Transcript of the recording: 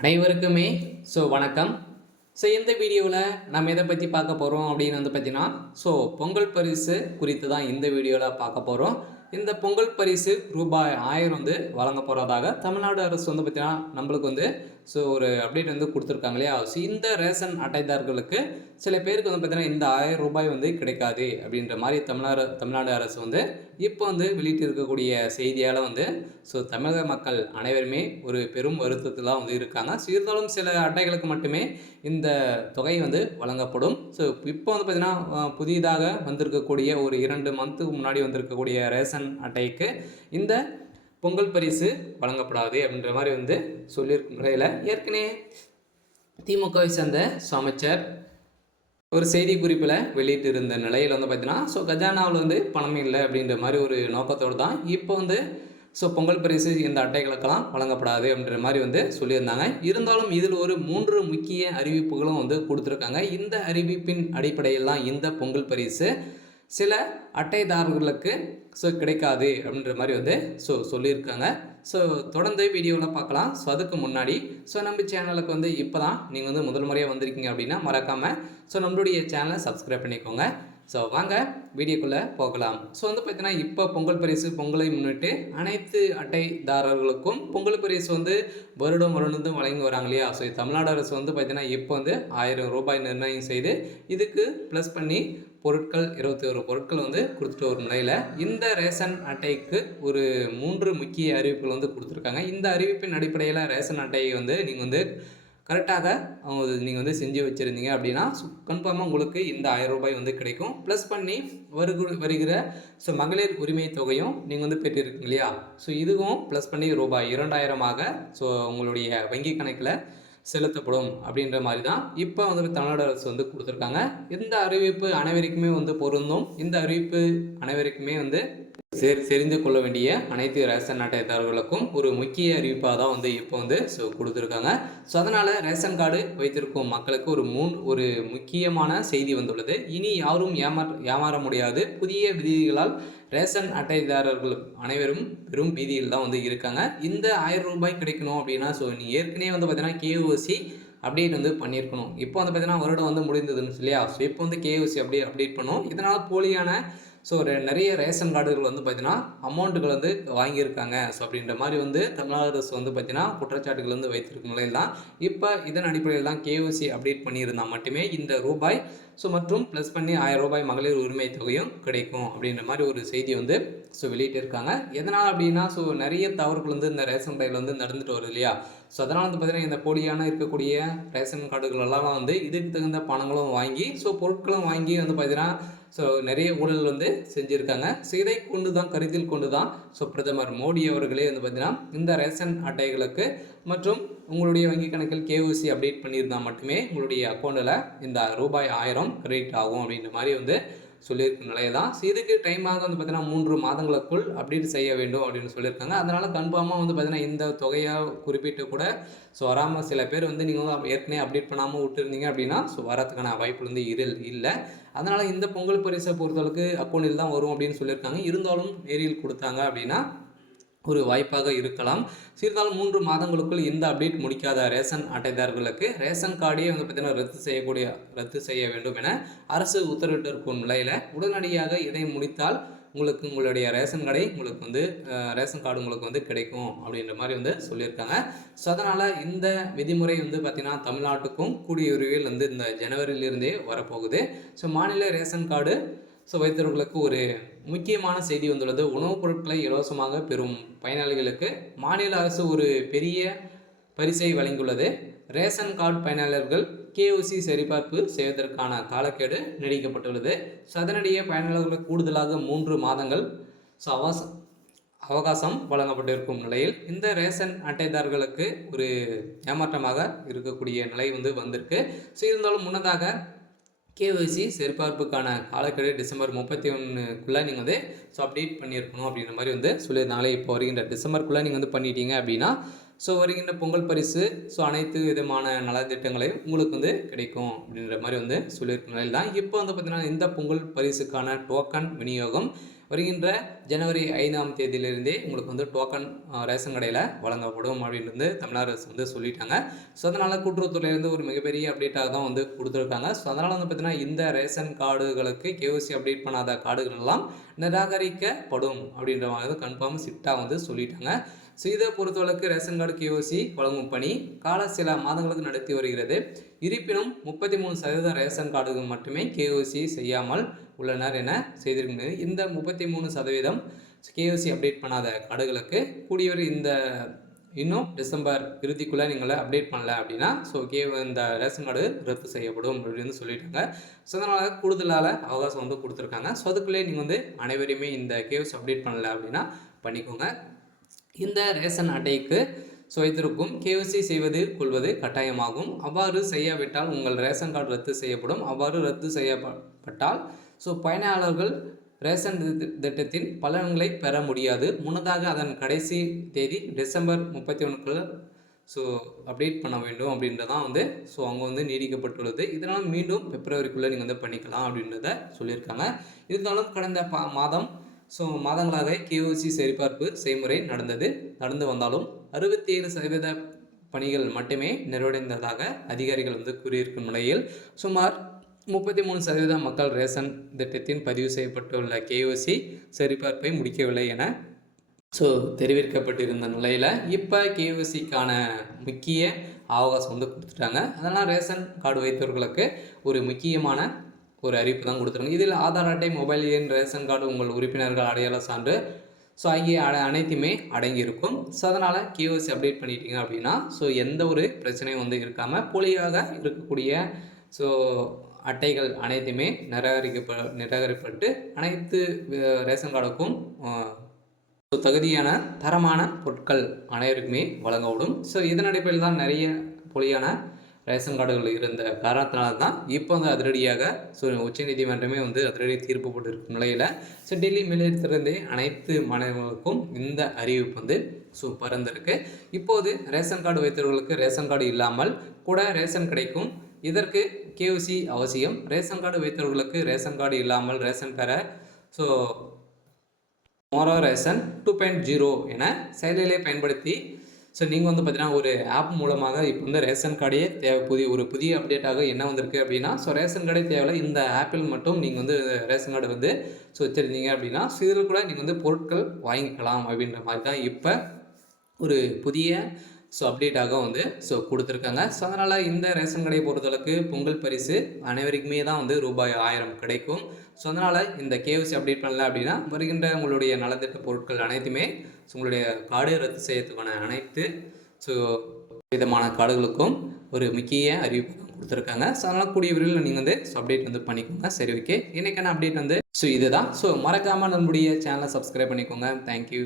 அனைவருக்குமே வணக்கம். இந்த வீடியோவில் நம்ம எதை பற்றி பார்க்க போகிறோம் அப்படின்னு பார்த்தீங்கன்னா பொங்கல் பரிசு குறித்து தான் இந்த வீடியோவில் பார்க்க போகிறோம். இந்த பொங்கல் பரிசு ரூபாய் 1000 வழங்க போகிறதாக தமிழ்நாடு அரசு பார்த்தீங்கன்னா நம்மளுக்கு ஒரு அப்டேட் கொடுத்துருக்காங்க இல்லையா. இந்த ரேஷன் அட்டைதாரர்களுக்கு சில பேருக்கு பார்த்தீங்கன்னா இந்த 1000 ரூபாய் கிடைக்காது அப்படின்ற மாதிரி தமிழ்நாடு அரசு இப்போ வெளியிட்டு இருக்கக்கூடிய செய்தியால் தமிழக மக்கள் அனைவருமே ஒரு பெரும் வருத்தத்தில் தான் இருக்காங்க. இருந்தாலும் சில அட்டைகளுக்கு மட்டுமே இந்த தொகை வழங்கப்படும். இப்போ பார்த்தீங்கன்னா புதிதாக வந்திருக்கக்கூடிய ஒரு 2 மந்த்துக்கு முன்னாடி வந்திருக்கக்கூடிய ரேஷன் அட்டைக்கு இந்த பொங்கல் பரிசு வழங்கப்படாது அப்படின்ற மாதிரி சொல்லியிருக்கும் நிலையில் ஏற்கனவே திமுகவை சேர்ந்த அமைச்சர் ஒரு செய்தி குறிப்பில் வெளியிட்டு இருந்த நிலையில் பார்த்தீங்கன்னா கஜானாவில் பணம் இல்லை அப்படின்ற மாதிரி ஒரு நோக்கத்தோடு தான் இப்போ பொங்கல் பரிசு இந்த அட்டைகளுக்கெல்லாம் வழங்கப்படாது அப்படின்ற மாதிரி சொல்லியிருந்தாங்க. இருந்தாலும் இதில் ஒரு 3 முக்கிய அறிவிப்புகளும் கொடுத்துருக்காங்க. இந்த அறிவிப்பின் அடிப்படையில் தான் இந்த பொங்கல் பரிசு சில அட்டைதாரர்களுக்கு கிடைக்காது அப்படின்ற மாதிரி சொல்லியிருக்காங்க. தொடர்ந்து வீடியோவில் பார்க்கலாம். அதுக்கு முன்னாடி நம்ம சேனலுக்கு இப்போ தான் நீங்கள் முதல் முறையாக வந்திருக்கீங்க அப்படின்னா மறக்காமல் நம்மளுடைய சேனலை சப்ஸ்கிரைப் பண்ணிக்கோங்க. வாங்க வீடியோக்குள்ளே போகலாம். பார்த்தீங்கன்னா இப்போ பொங்கல் பரிசு பொங்கலை முன்னிட்டு அனைத்து அட்டைதாரர்களுக்கும் பொங்கல் பரிசு வருடம் வழங்கி வராங்க இல்லையா. தமிழ்நாடு அரசு பார்த்தீங்கன்னா இப்போ 1000 ரூபாய் நிர்ணயம் செய்து இதுக்கு ப்ளஸ் பண்ணி பொருட்கள் 21 பொருட்கள் கொடுத்துட்டு வரும் நிலையில் இந்த ரேஷன் அட்டைக்கு ஒரு 3 முக்கிய அறிவிப்புகள் கொடுத்துருக்காங்க. இந்த அறிவிப்பின் அடிப்படையில் ரேஷன் அட்டையை நீங்கள் கரெக்டாக நீங்கள் செஞ்சு வச்சுருந்தீங்க அப்படின்னா கன்ஃபார்மாக உங்களுக்கு இந்த 1000 ரூபாய் கிடைக்கும். ப்ளஸ் பண்ணி வருகிற மகளிர் உரிமை தொகையும் நீங்கள் பெற்றிருக்கீங்க இல்லையா. இதுவும் ப்ளஸ் பண்ணி ரூபாய் 2000 உங்களுடைய வங்கி கணக்கில் செலுத்தப்படும் அப்படின்ற மாதிரி தான் இப்போ தமிழ்நாடு அரசு கொடுத்துருக்காங்க. இந்த அறிவிப்பு அனைவருக்குமே பொருந்தும். இந்த அறிவிப்பு அனைவருக்குமே தெரிந்து கொள்ள வேண்டிய அனைத்து ரேஷன் அட்டைதாரர்களுக்கும் ஒரு முக்கிய அறிவிப்பாக தான் இப்போ கொடுத்துருக்காங்க. அதனால் ரேஷன் கார்டு வைத்திருக்கும் மக்களுக்கு ஒரு முக்கியமான செய்தி வந்துள்ளது. இனி யாரும் ஏமாற முடியாது. புதிய விதிகளால் ரேஷன் அட்டைதாரர்கள் அனைவரும் பெரும் பீதியில் தான் இருக்காங்க. இந்த 1000 ரூபாய் கிடைக்கணும் அப்படின்னா நீ ஏற்கனவே பார்த்தீங்கன்னா கேஓசி அப்டேட் பண்ணியிருக்கணும். இப்போ பார்த்தீங்கன்னா வருடம் முடிந்ததுன்னு இல்லையா. இப்போ கேஓசி அப்டேட் பண்ணும். இதனால் போலியான நிறைய ரேஷன் கார்டுகள் பார்த்தீங்கன்னா அமௌண்ட்டுகள் வாங்கியிருக்காங்க அப்படின்ற மாதிரி தமிழ்நாடு அரசு பார்த்தீங்கன்னா குற்றச்சாட்டுகள் வைத்திருக்கும் நிலையில் தான் இப்போ இதன் அடிப்படையில் தான் கேஓசி அப்டேட் பண்ணியிருந்தால் மட்டுமே இந்த ரூபாய் மற்றும் ப்ளஸ் பண்ணி 1000 ரூபாய் மகளிர் உரிமை தொகையும் கிடைக்கும் அப்படின்ற மாதிரி ஒரு செய்தி வெளியிட்டிருக்காங்க. எதனால் அப்படின்னா நிறைய தவறுகள் இந்த ரேஷன் கடையில் நடந்துட்டு வருது இல்லையா. அதனால் பார்த்தீங்கன்னா இந்த போலியான இருக்கக்கூடிய ரேஷன் கார்டுகள் எல்லாம் இதுக்கு தகுந்த பணங்களும் வாங்கி பொருட்களும் வாங்கி பார்த்தீங்கன்னா நிறைய ஊழல் செஞ்சுருக்காங்க. இதை கொண்டு தான் கருத்தில் கொண்டு தான் பிரதமர் மோடி அவர்களே பார்த்தீங்கன்னா இந்த ரேஷன் அட்டைகளுக்கு மற்றும் உங்களுடைய வங்கி கணக்கில் கேஓசி அப்டேட் பண்ணியிருந்தால் மட்டுமே உங்களுடைய அக்கௌண்ட்டில் இந்த ரூபாய் 1000 கிரெடிட் ஆகும் அப்படின்ற மாதிரி சொல்லியிருக்க நிலையை தான். இதுக்கு டைமாக பார்த்தீங்கன்னா 3 மாதங்களுக்குள் அப்டேட் செய்ய வேண்டும் அப்படின்னு சொல்லியிருக்காங்க. அதனால் கன்ஃபார்மாக பார்த்தீங்கன்னா இந்த தொகையாக குறிப்பிட்டு கூட வராமல் சில பேர் நீங்கள் ஏற்கனவே அப்டேட் பண்ணாமல் விட்டுருந்தீங்க அப்படின்னா வரதுக்கான வாய்ப்பு இல்லை. அதனால் இந்த பொங்கல் பரிசை பொறுத்தளவுக்கு அக்கௌண்ட்டில் தான் வரும் அப்படின்னு சொல்லியிருக்காங்க. இருந்தாலும் நேரில் கொடுத்தாங்க அப்படின்னா ஒரு வாய்ப்பாக இருக்கலாம். இருந்தாலும் 3 மாதங்களுக்குள் இந்த அப்டேட் முடிக்காத ரேஷன் அட்டைதாரர்களுக்கு ரேஷன் கார்டே பார்த்தீங்கன்னா ரத்து செய்ய வேண்டும் என அரசு உத்தரவிட்டிருக்கும் நிலையில் உடனடியாக இதை முடித்தால் உங்களுடைய ரேஷன் கார்டை ரேஷன் கார்டு உங்களுக்கு கிடைக்கும் அப்படின்ற மாதிரி சொல்லியிருக்காங்க. அதனால் இந்த விதிமுறை பார்த்திங்கன்னா தமிழ்நாட்டுக்கும் கூடிய விரைவில் இந்த ஜனவரியிலிருந்தே வரப்போகுது. மாநில ரேஷன் கார்டு வைத்தவர்களுக்கு ஒரு முக்கியமான செய்தி வந்துள்ளது. உணவுப் பொருட்களை இலவசமாக பெறும் பயனாளிகளுக்கு மாநில அரசு ஒரு பெரிய பரிசை வழங்கியுள்ளது. ரேஷன் கார்டு பயனாளர்கள் கேஓசி சரிபார்ப்பு செய்வதற்கான காலக்கெடு நீடிக்கப்பட்டுள்ளது. அதனிடையே பயனாளர்களுக்கு கூடுதலாக 3 மாதங்கள் அவகாசம் வழங்கப்பட்டிருக்கும் நிலையில் இந்த ரேஷன் அட்டைதாரர்களுக்கு ஒரு ஏமாற்றமாக இருக்கக்கூடிய நிலை வந்திருக்கு. இருந்தாலும் முன்னதாக கேஒய்சி சரிபார்ப்புக்கான காலக்கெடு டிசம்பர் 31க்குள்ளே நீங்கள் அப்டேட் பண்ணியிருக்கணும் அப்படின்ற மாதிரி சொல்லியிருந்தாங்களே. இப்போ வருகின்ற டிசம்பருக்குள்ளே நீங்கள் பண்ணிட்டீங்க அப்படின்னா வருகின்ற பொங்கல் பரிசு அனைத்து விதமான நலத்திட்டங்களையும் உங்களுக்கு கிடைக்கும் அப்படின்ற மாதிரி சொல்லியிருக்க நிலையில் தான் இப்போ பார்த்தீங்கன்னா இந்த பொங்கல் பரிசுக்கான டோக்கன் விநியோகம் வருகின்ற ஜனவரி 5ஆம் தேதியிலிருந்தே உங்களுக்கு வந்து டோக்கன் ரேஷன் கடையில் வழங்கப்படும் அப்படின்னு வந்து தமிழக அரசு வந்து சொல்லிட்டாங்க. ஸோ அதனால் கூட்டுறவுத்துறையிலேருந்து ஒரு மிகப்பெரிய அப்டேட்டாக தான் வந்து கொடுத்துருக்காங்க. ஸோ அதனால் வந்து பார்த்திங்கன்னா இந்த ரேஷன் கார்டுகளுக்கு கேஒய்சி அப்டேட் பண்ணாத கார்டுகள் எல்லாம் நிராகரிக்கப்படும் அப்படின்ற மாதிரி கன்ஃபார்ம் ஸ்ட்ரிக்டாக வந்து சொல்லிட்டாங்க. ஸோ இதை பொறுத்தவரைக்கு ரேஷன் கார்டு கேஒய்சி வழங்கும் பணி சில மாதங்களுக்கு நடத்தி வருகிறது. இருப்பினும் 33% ரேஷன் கார்டுகள் மட்டுமே கேஒய்சி செய்யாமல் உள்ளனர் என செய்திருக்கிறது. இந்த 33% கேஒய்சி அப்டேட் பண்ணாத கார்டுகளுக்கு கூடியவர் இன்னும் டிசம்பர் இறுதிக்குள்ளே நீங்கள் அப்டேட் பண்ணல அப்படின்னா இந்த ரேஷன் கார்டு ரத்து செய்யப்படும் அப்படின்னு சொல்லிட்டாங்க. ஸோ அதனால் கூடுதலால் அவகாசம் வந்து கொடுத்துருக்காங்க. ஸோ அதுக்குள்ளே நீங்கள் வந்து அனைவரையுமே இந்த கேஒய்சி அப்டேட் பண்ணல அப்படின்னா பண்ணிக்கோங்க. இந்த ரேஷன் அட்டைக்கு வைத்திருக்கும் கேஒய்சி கொள்வது கட்டாயமாகும். அவ்வாறு செய்யாவிட்டால் உங்கள் ரேஷன் கார்டு ரத்து செய்யப்படும். அவ்வாறு ரத்து செய்யப்பட்டால் பயனாளர்கள் ரேஷன் திட்டத்தின் பலன்களை பெற முடியாது. முன்னதாக அதன் கடைசி தேதி டிசம்பர் 31க்குள்ள அப்டேட் பண்ண வேண்டும் அப்படின்றதான் வந்து அவங்க வந்து நீடிக்கப்பட்டுள்ளது. இதனால் மீண்டும் பிப்ரவரிக்குள்ளே நீங்கள் வந்து பண்ணிக்கலாம் அப்படின்றத சொல்லியிருக்காங்க. இருந்தாலும் கடந்த மாதங்களாக கேஒய்சி சரிபார்ப்பு செய்முறை நடந்து வந்தாலும் 67% பணிகள் மட்டுமே நிறைவடைந்ததாக அதிகாரிகள் வந்து கூறியிருக்கும் நிலையில் சுமார் 33% மக்கள் ரேஷன் திட்டத்தின் பதிவு செய்யப்பட்டுள்ள கேஒய்சி சரிபார்ப்பை முடிக்கவில்லை என தெரிவிக்கப்பட்டிருந்த நிலையில் இப்போ கேஒய்சிக்கான முக்கிய அவகாசம் வந்து கொடுத்துட்டாங்க. அதனால் ரேஷன் கார்டு வைத்தவர்களுக்கு ஒரு முக்கியமான ஒரு அறிவிப்பு தான் கொடுத்துருங்க. இதில் ஆதார் அட்டை, மொபைல் எண், ரேஷன் கார்டு, உங்கள் உறுப்பினர்கள் அடையாள சான்று ஆகிய அனைத்துமே அடங்கியிருக்கும். ஸோ அதனால் கேஒய்சி அப்டேட் பண்ணிட்டீங்க அப்படின்னா எந்த ஒரு பிரச்சனையும் வந்து இருக்காமல் போலியாக இருக்கக்கூடிய அட்டைகள் அனைத்துமே நிராகரிக்கப்பட்டு அனைத்து ரேஷன் கார்டுக்கும் தகுதியான தரமான பொருட்கள் அனைவருக்குமே வழங்கப்படும். இதன் அடிப்படையில் தான் நிறைய போலியான ரேஷன் கார்டுகள் இருந்த காரணத்தினால தான் இப்போ வந்து அதிரடியாக உச்சநீதிமன்றமே வந்து அதிரடி தீர்ப்பு போட்டிருக்கும் நிலையில் டெல்லி மேலிடத்திலிருந்தே அனைத்து மாநிலங்களுக்கும் இந்த அறிவிப்பு வந்து பறந்திருக்கு. இப்போது ரேஷன் கார்டு வைத்தவர்களுக்கு ரேஷன் கார்டு இல்லாமல் கூட ரேஷன் கிடைக்கும். இதற்கு கேஒய்சி அவசியம். ரேஷன் கார்டு வைத்தவர்களுக்கு ரேஷன் கார்டு இல்லாமல் ரேஷன் பெற மோரோ ரேஷன் 2.0 என செயலிலே பயன்படுத்தி நீங்கள் வந்து பார்த்தீங்கன்னா ஒரு ஆப் மூலமாக இப்போ வந்து ரேஷன் கார்டே புதிய அப்டேட்டாக என்ன வந்திருக்கு அப்படின்னா ரேஷன் கார்டே தேவையில்லை. இந்த ஆப்பில் மட்டும் நீங்கள் வந்து ரேஷன் கார்டு வந்து வச்சுருந்தீங்க அப்படின்னா இதில் கூட நீங்கள் வந்து பொருட்கள் வாங்கிக்கலாம் அப்படின்ற மாதிரி தான் இப்போ ஒரு புதிய அப்டேட்டாக வந்து கொடுத்துருக்காங்க. அதனால் இந்த ரேஷன் கடையை பொறுத்தளவுக்கு பொங்கல் பரிசு அனைவருக்குமே தான் வந்து ரூபாய் 1000 கிடைக்கும். அதனால் இந்த கேஒய்சி அப்டேட் பண்ணல அப்படின்னா வருகின்ற உங்களுடைய நலத்திட்ட பொருட்கள் அனைத்துமே உங்களுடைய கார்டு ரத்து செய்யறதுக்கான அனைத்து விதமான கார்டுகளுக்கும் ஒரு முக்கிய அறிவிப்பு கொடுத்துருக்காங்க. அதனால் கூடிய விரைவில் நீங்கள் வந்து அப்டேட் வந்து பண்ணிக்கோங்க. சரி, ஓகே, இன்றைக்கான அப்டேட் வந்து இதுதான். மறக்காமல் நம்முடைய சேனலை சப்ஸ்கிரைப் பண்ணிக்கோங்க. தேங்க்யூ.